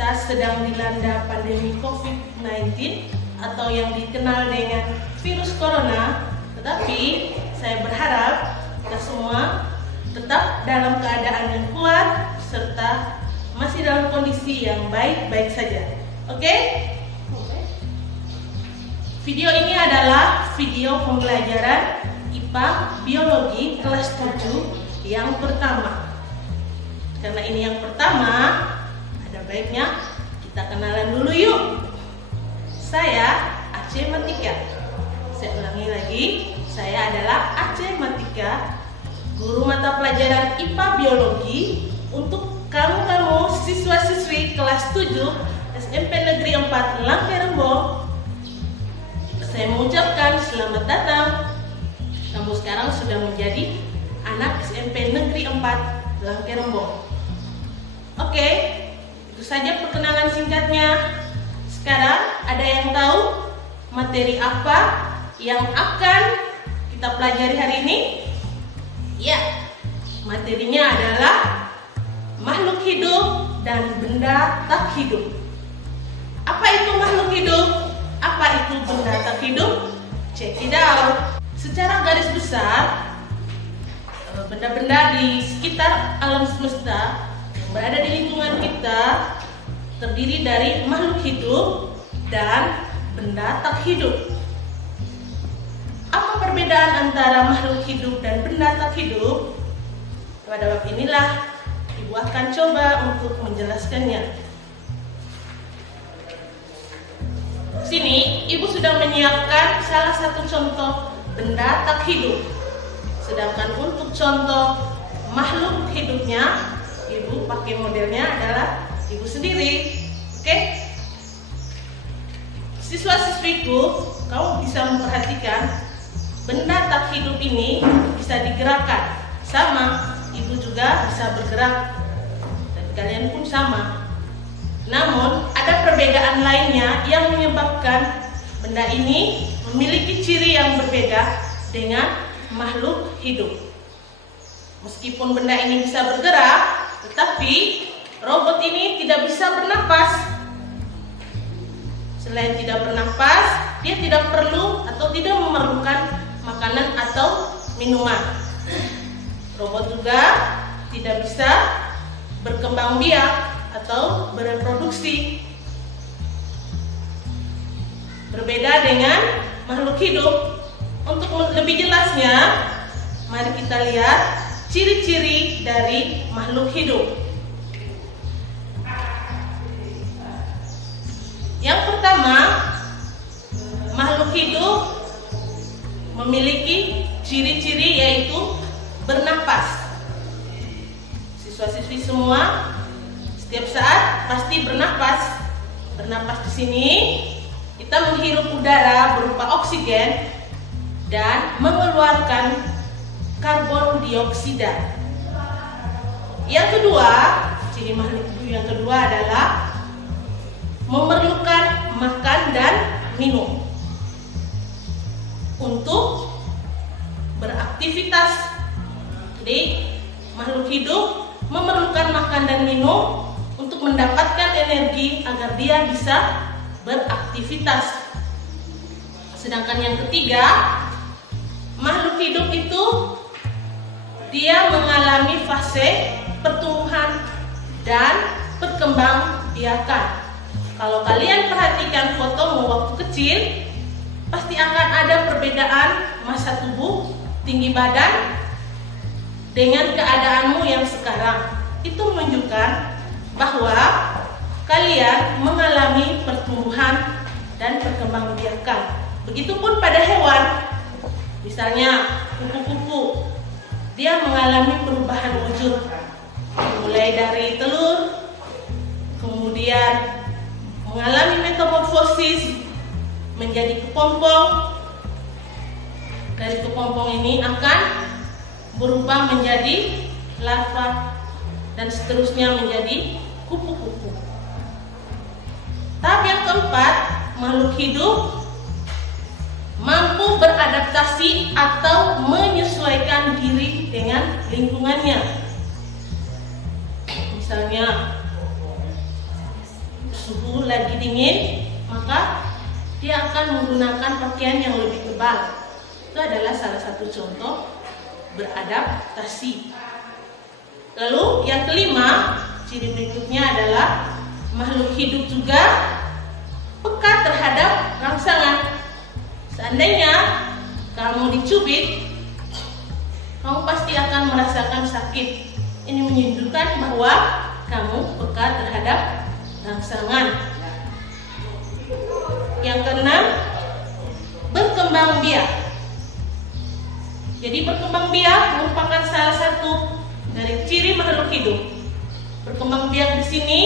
kita sedang dilanda pandemi COVID-19 atau yang dikenal dengan virus corona. Tetapi saya berharap kita semua tetap dalam keadaan yang kuat serta masih dalam kondisi yang baik-baik saja. Oke? Video ini adalah video pembelajaran IPA Biologi kelas 7 yang pertama. Karena ini yang pertama, ada baiknya kita kenalan dulu yuk. Saya Aceh Matika. Saya ulangi lagi, saya adalah Aceh Matika, guru mata pelajaran IPA Biologi untuk kamu siswa-siswi kelas 7 SMP Negeri 4 Langke-Rembong. Saya mengucapkan selamat datang. Kamu sekarang sudah menjadi anak SMP Negeri 4 Langke-Rembong. Oke, itu saja perkenalan singkatnya. Sekarang ada yang tahu materi apa yang akan kita pelajari hari ini? Ya, materinya adalah makhluk hidup dan benda tak hidup. Apa itu makhluk hidup? Apa itu benda tak hidup? Check it out. Secara garis besar, benda-benda di sekitar alam semesta yang berada di lingkungan kita terdiri dari makhluk hidup dan benda tak hidup. Apa perbedaan antara makhluk hidup dan benda tak hidup? Pada bab inilah Ibu akan coba untuk menjelaskannya. Sini, Ibu sudah menyiapkan salah satu contoh benda tak hidup. Sedangkan untuk contoh makhluk hidupnya, Ibu pakai modelnya adalah Ibu sendiri. Oke? Siswa-siswiku, kamu bisa memperhatikan benda tak hidup ini bisa digerakkan. Sama, Ibu juga bisa bergerak. Dan kalian pun sama. Namun, ada perbedaan lainnya yang menyebabkan benda ini memiliki ciri yang berbeda dengan makhluk hidup. Meskipun benda ini bisa bergerak, tetapi robot ini tidak bisa bernapas. Selain tidak bernapas, dia tidak perlu atau tidak memerlukan makanan atau minuman. Robot juga tidak bisa berkembang biak atau bereproduksi. Berbeda dengan makhluk hidup. Untuk lebih jelasnya, mari kita lihat ciri-ciri dari makhluk hidup. Yang pertama, makhluk hidup memiliki ciri-ciri yaitu bernapas. Siswa-siswi semua setiap saat pasti bernapas. Bernapas di sini kita menghirup udara berupa oksigen dan mengeluarkan karbon dioksida. Yang kedua, ciri makhluk hidup yang kedua adalah memerlukan makan dan minum untuk beraktivitas. Jadi, makhluk hidup memerlukan makan dan minum untuk mendapatkan energi agar dia bisa beraktivitas. Sedangkan yang ketiga, makhluk hidup itu dia mengalami fase pertumbuhan dan perkembangbiakan. Kalau kalian perhatikan fotomu waktu kecil, pasti akan ada perbedaan massa tubuh, tinggi badan dengan keadaanmu yang sekarang. Itu menunjukkan bahwa kalian mengalami pertumbuhan dan perkembangbiakan. Begitupun pada hewan. Misalnya kupu-kupu, dia mengalami perubahan wujud, mulai dari telur, kemudian mengalami metamorfosis menjadi kepompong. Dari kepompong ini akan berubah menjadi larva dan seterusnya menjadi kupu-kupu. Tahap yang keempat, makhluk hidup mampu beradaptasi atau menyesuaikan diri dengan lingkungannya. Misalnya suhu lagi dingin, maka dia akan menggunakan pakaian yang lebih tebal. Itu adalah salah satu contoh beradaptasi. Lalu yang kelima, ciri berikutnya adalah makhluk hidup juga peka terhadap rangsangan. Seandainya kamu dicubit, kamu pasti akan merasakan sakit. Ini menunjukkan bahwa kamu peka terhadap rangsangan. Yang keenam, berkembang biak. Jadi berkembang biak merupakan salah satu dari ciri makhluk hidup. Berkembang biak di sini,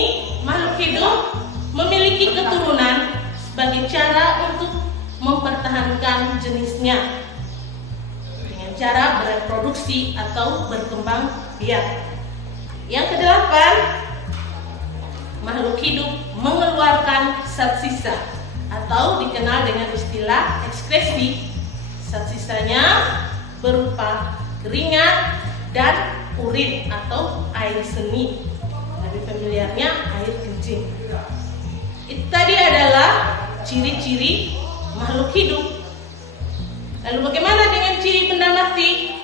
makhluk hidup memiliki keturunan sebagai cara untuk mempertahankan jenisnya dengan cara bereproduksi atau berkembang biak. Yang kedelapan, makhluk hidup mengeluarkan zat sisa atau dikenal dengan istilah ekskresi. Zat sisanya berupa keringat dan urin atau air seni. Lebih familiarnya air kencing. Itu tadi adalah ciri-ciri makhluk hidup. Lalu bagaimana dengan ciri benda mati?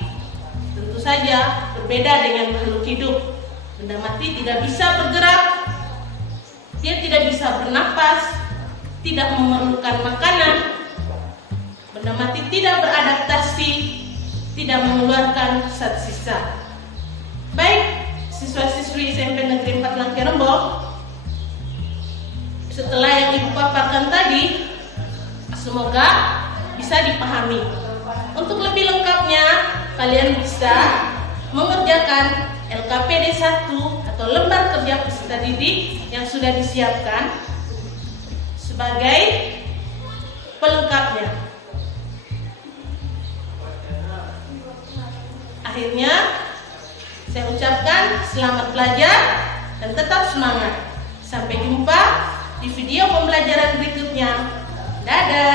Tentu saja berbeda dengan makhluk hidup. Benda mati tidak bisa bergerak, dia tidak bisa bernapas, tidak memerlukan makanan. Benda mati tidak beradaptasi, tidak mengeluarkan zat sisa. Baik, siswa-siswi SMP Negeri 4 Langkerembok, setelah yang Ibu paparkan tadi, semoga bisa dipahami. Untuk lebih lengkapnya, kalian bisa mengerjakan LKPD 1 atau lembar kerja peserta didik yang sudah disiapkan sebagai pelengkapnya. Akhirnya, saya ucapkan selamat belajar dan tetap semangat. Sampai jumpa di video pembelajaran berikutnya. Dadah!